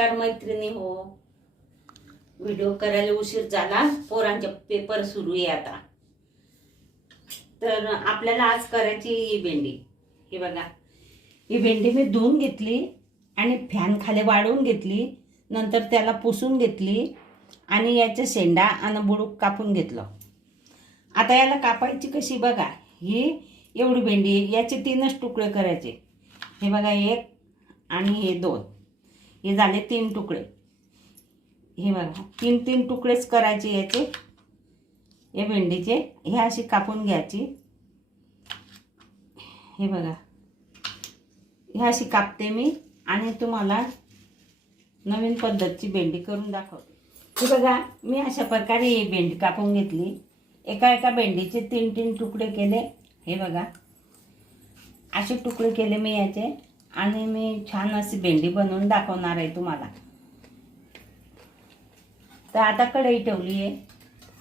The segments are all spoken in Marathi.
नमस्कार मैत्रिणी हो. व्हिडिओ करायला उशीर झाला. पोरांचे पेपर सुरू आहे आता. तर आपल्याला आज करायची ही भेंडी. हे बघा. ही भेंडी मी धुवून घेतली आणि फॅन खाली वाढवून घेतली. नंतर त्याला पुसून घेतली आणि याचे शेंडा आणि बुडूक कापून घेतलं. आता याला कापायची कशी बघा. ही एवढी भेंडी याचे तीनच तुकडे करायचे. हे बघा एक आणि हे दोन. हे झाले तीन तुकडे. हे बघा तीन तीन तुकडेच करायचे याचे. हे भेंडीचे. हे अशी कापून घ्यायची. हे बघा. हे अशी कापते मी आणि तुम्हाला नवीन पद्धतची भेंडी करून दाखवते. हे बघा मी अशा प्रकारे ही भेंडी कापून घेतली. एका एका भेंडीचे तीन तीन तुकडे केले. हे बघा. असे तुकडे केले मी याचे. आणि मी छान अशी भेंडी बनवून दाखवणार आहे तुम्हाला. तर आता कढई ठेवली आहे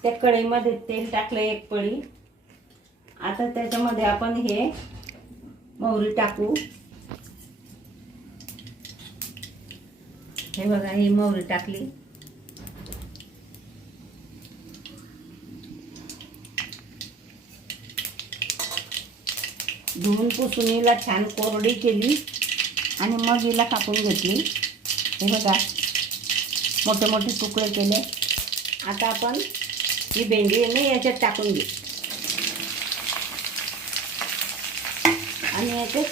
त्या कढईमध्ये तेल टाकलं एक पळी. आता त्याच्यामध्ये आपण हे मोहरी टाकू. हे बघा ही मोहरी टाकली. धुवून पुसून हिला छान कोरडी केली. आणि मग हिला कापून घेतली. हे बघा. मोठे मोठे तुकडे केले. आता आपण ही भेंडी आहे ना याच्यात टाकून घेऊ. आणि याच्यात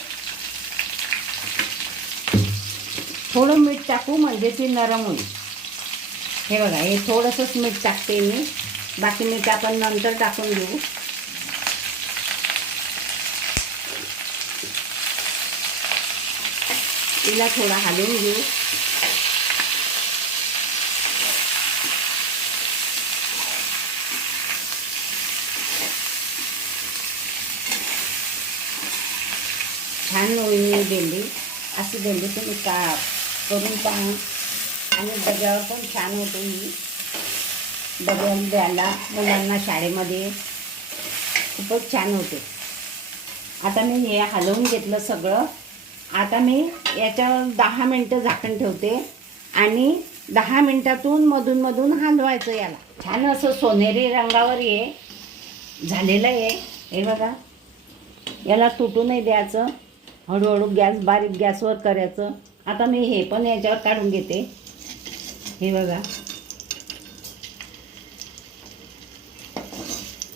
थोडं मीठ टाकू म्हणजे ती नरम होईल. हे बघा हे थोडंसंच मीठ टाकते मी. बाकी मीठ आपण नंतर टाकून घेऊ. तिला थोडा हलवून घेऊ. छान होईल भेंडी. अशी भेंडी तुम्ही का करून पहा. आणि डब्यावर पण छान होते ही. डब्यावर द्यायला मुलांना शाळेमध्ये खूपच छान होते. आता मी हे हलवून घेतलं सगळं. आता मी याच्यावर दहा मिनटं झाकण ठेवते. आणि दहा मिनटातून मधून मधून हलवायचं याला. छान असं सोनेरी रंगावर ये. झालेलं आहे. हे बघा. याला तुटू नाही द्यायचं. हळूहळू गॅस बारीक गॅसवर करायचं. आता मी हे पण याच्यावर काढून घेते. हे बघा.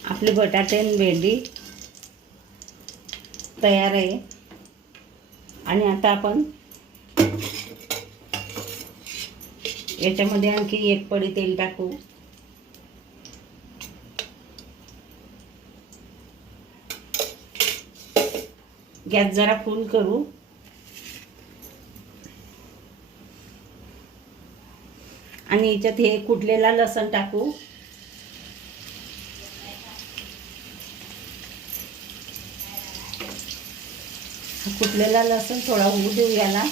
आपले बटाटे आणि भेंडी तयार आहे. आणि आता आपण याच्यामध्ये आणखी एक पडी तेल टाकू. गॅस जरा फुल करू. आणि याच्यात हे कुटलेला लसण टाकू. भाजलेला लसूण थोडा होऊ देऊ याला.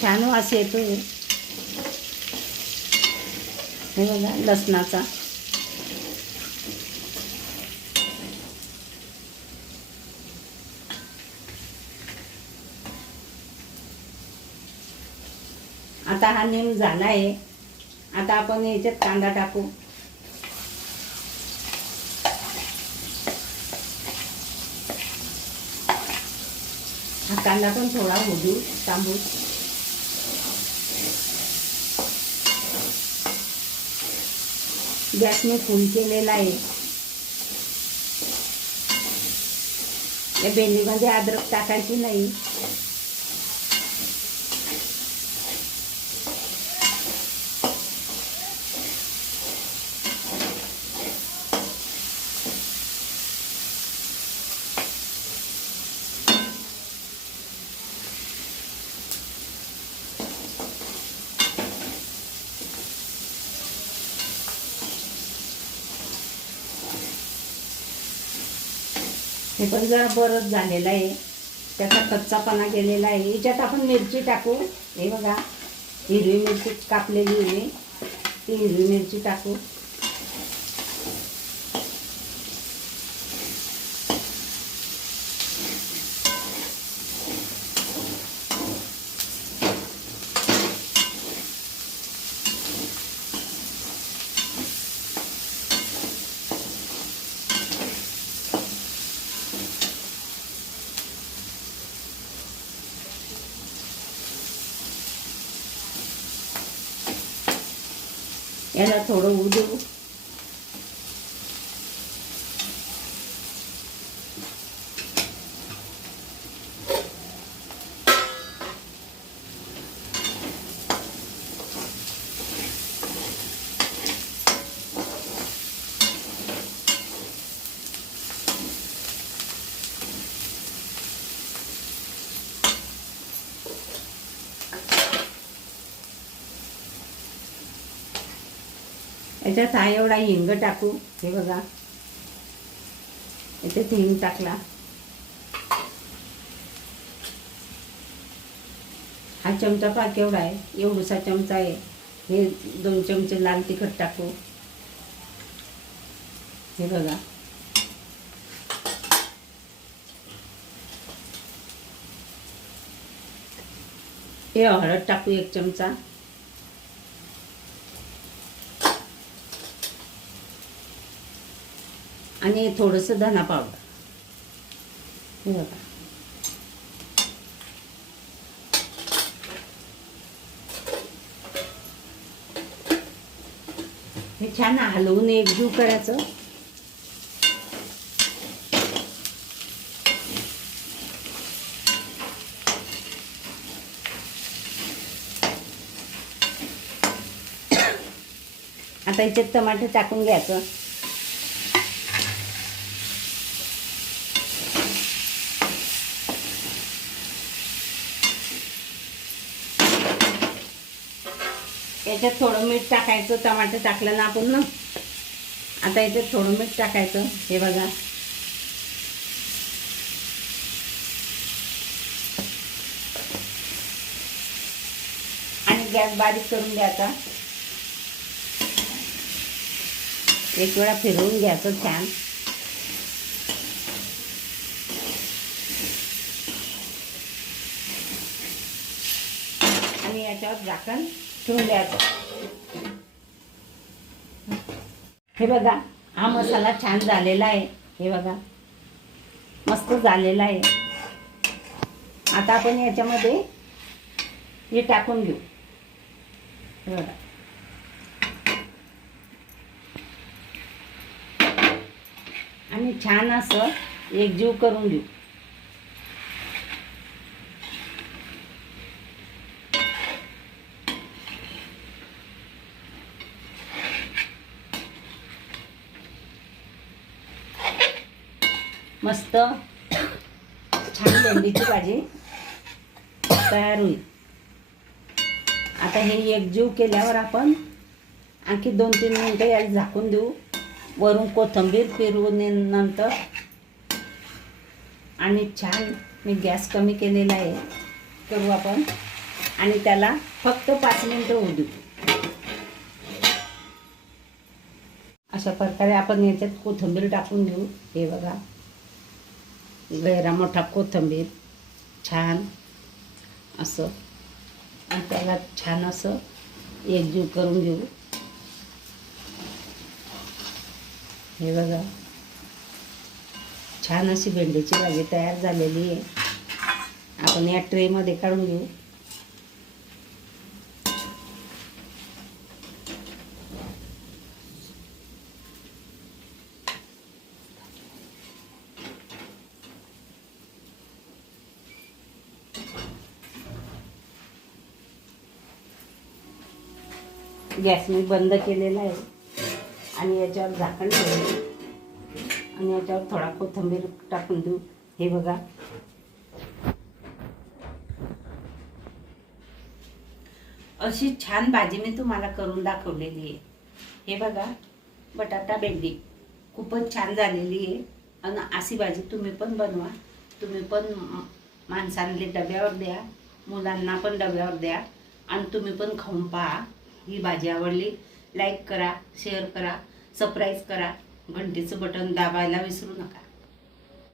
छान वास येतो हे बघा लसणाचा. आता हा नेम झाला आहे आता आपण याच्यात कांदा टाकू. हा कांदा पण थोडा होऊ तांबूस गॅस मी फुल केलेला आहे. या भेंडीमध्ये अद्रक टाकायची नाही. हे पण जरा बरंच झालेलं आहे. त्याचा कच्चापणा गेलेला आहे. याच्यात आपण मिरची टाकू. हे बघा हिरवी मिरची कापलेली आहे. ती हिरवी मिरची टाकू. याला थोडं होऊ याच्यात हा एवढा हिंग टाकू हे बघा. याच्यात हिंग टाकला. हा चमचा पाक केवढा आहे. एवढसा चमचा आहे. हे दोन चमचे लाल तिखट टाकू. हे बघा. हे हळद टाकू एक चमचा. आणि थोडंसं धना पावडर. हे बघा. हे छान हलवून एकजीव करायचं. आता याच्यात टमाटर टाकून घ्यायचं. याच्यात थोडं मीठ टाकायचं टमाटर टाकलं ना आपण ना. आता याच्यात थोडं मीठ टाकायचं हे बघा. आणि गॅस बारीक करून द्यायचा एक वेळा फिरवून घ्यायचं छान. आणि याच्यावर झाकण ठेवून द्यायचं. हे बघा हा मसाला छान झालेला आहे. हे बघा मस्त झालेला आहे. आता आपण याच्यामध्ये हे टाकून घेऊ. हे बघा. आणि छान असं एकजीव करून घेऊ. मस्त. छान भेंडीची भाजी तयार होईल. आता हे एकजीव केल्यावर आपण आणखी दोन तीन मिनटं याला झाकून देऊ. वरून कोथिंबीर फिरवून नंतर आणि छान मी गॅस कमी केलेला आहे. करू आपण. आणि त्याला फक्त पाच मिनटं होऊ देऊ. अशा प्रकारे आपण याच्यात कोथिंबीर टाकून घेऊ हे बघा. गैरा मोठा कोथिंबीर छान असं. आणि त्याला छान असं एकजीव करून घेऊ. हे बघा. छान अशी भेंडीची भाजी तयार झालेली आहे. आपण या ट्रेमध्ये काढून घेऊ. गॅस मी बंद केलेला आहे. आणि याच्यावर झाकण ठेवलं. आणि याच्यावर थोडा कोथिंबीर टाकून देऊ. हे बघा. अशी छान भाजी मी तुम्हाला करून दाखवलेली आहे. हे बघा बटाटा भेंडी. खूपच छान झालेली आहे. आणि अशी भाजी तुम्ही पण बनवा. तुम्ही पण म- माणसांना डब्यावर द्या. मुलांना पण डब्यावर द्या. आणि तुम्ही पण खाऊन पहा. ही भाजी आवडली. लाईक करा शेअर करा सबस्क्राईब करा. घंटीचं बटन दाबायला विसरू नका.